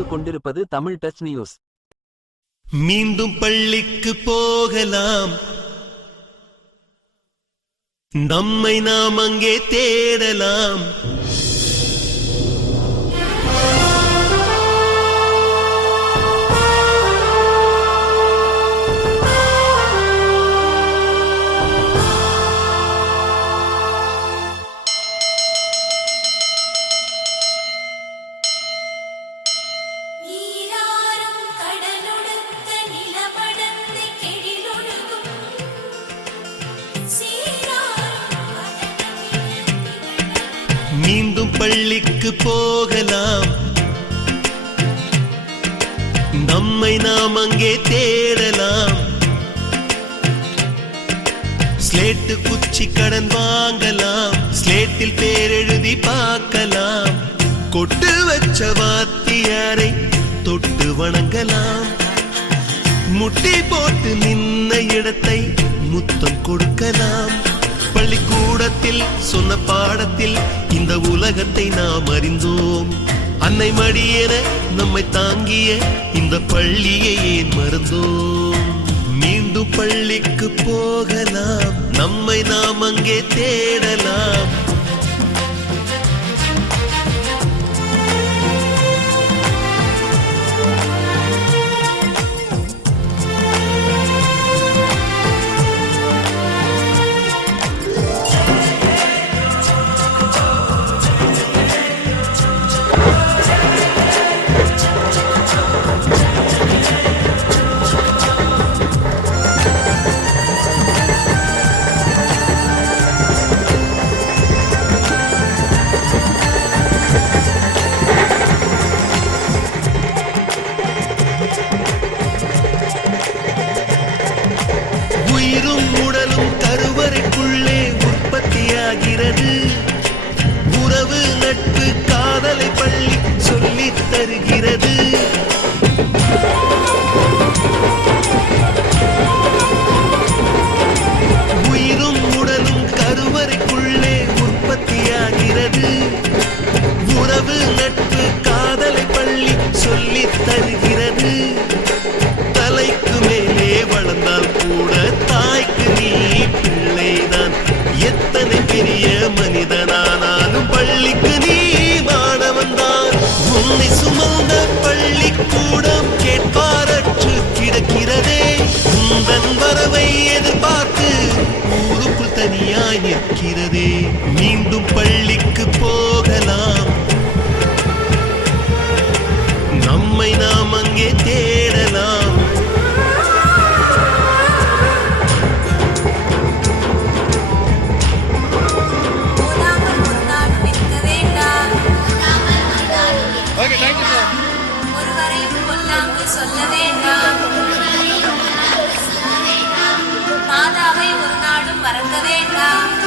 பார்த்துக் கொண்டிருப்பது Tamil touch news. மீண்டும் பள்ளிக்கு போகலாம், நம்மை நாம் அங்கே தேடலாம். மீண்டும் பள்ளிக்கு போகலாம், நம்மை நாம் அங்கே தேடலாம். ஸ்லேட்டு குச்சி கடன் வாங்கலாம், ஸ்லேட்டில் பேர் எழுதி பார்க்கலாம். கொட்டு வச்ச வாத்தியாரை தொட்டு வணங்கலாம், முட்டி போட்டு நின்ன இடத்தை முத்தம் கொடுக்கலாம். பள்ளிக்கூடத்தில் சொன்ன பாடத்தில் இந்த உலகத்தை நாம் அறிந்தோம். அன்னை மடியென நம்மை தாங்கிய இந்த பள்ளியை ஏன் மறந்தோம்? மீண்டும் பள்ளிக்கு போகலாம், நம்மை நாம் அங்கே தேடலாம். உயிரும் உடலும் கருவறைக்குள்ளே உற்பத்தியாகிறது. உறவு நட்பு காதலை பள்ளி சொல்லித் தருகிறது. உயிரும் உடலும் கருவறைக்குள்ளே உற்பத்தியாகிறது. உறவு நட்பு காதலை பள்ளி சொல்லித் தருகிறது. தலைக்கு மேலே வளர்ந்தால் கூட தாய்க்கு நீ பிள்ளைதான். எத்தனை பெரிய மனிதனானாலும் பள்ளிக்கு நீ மாணவன்தான். உன்னை சுமந்த பள்ளிக்கூடம் கேட்பாரற்று கிடக்கிறதே. உந்தன் வரவை எதிர்பார்த்து ஊருக்குள் தனியாய் நிற்கிறதே. மீண்டும் பள்ளிக்கு போகலாம், நம்மை நாம் அங்கே தேடலாம். ஒருவரையும் கொல்லாமல் சொல்ல வேண்டாம், மாதாவை ஒரு நாளும் மறக்க வேண்டாம்.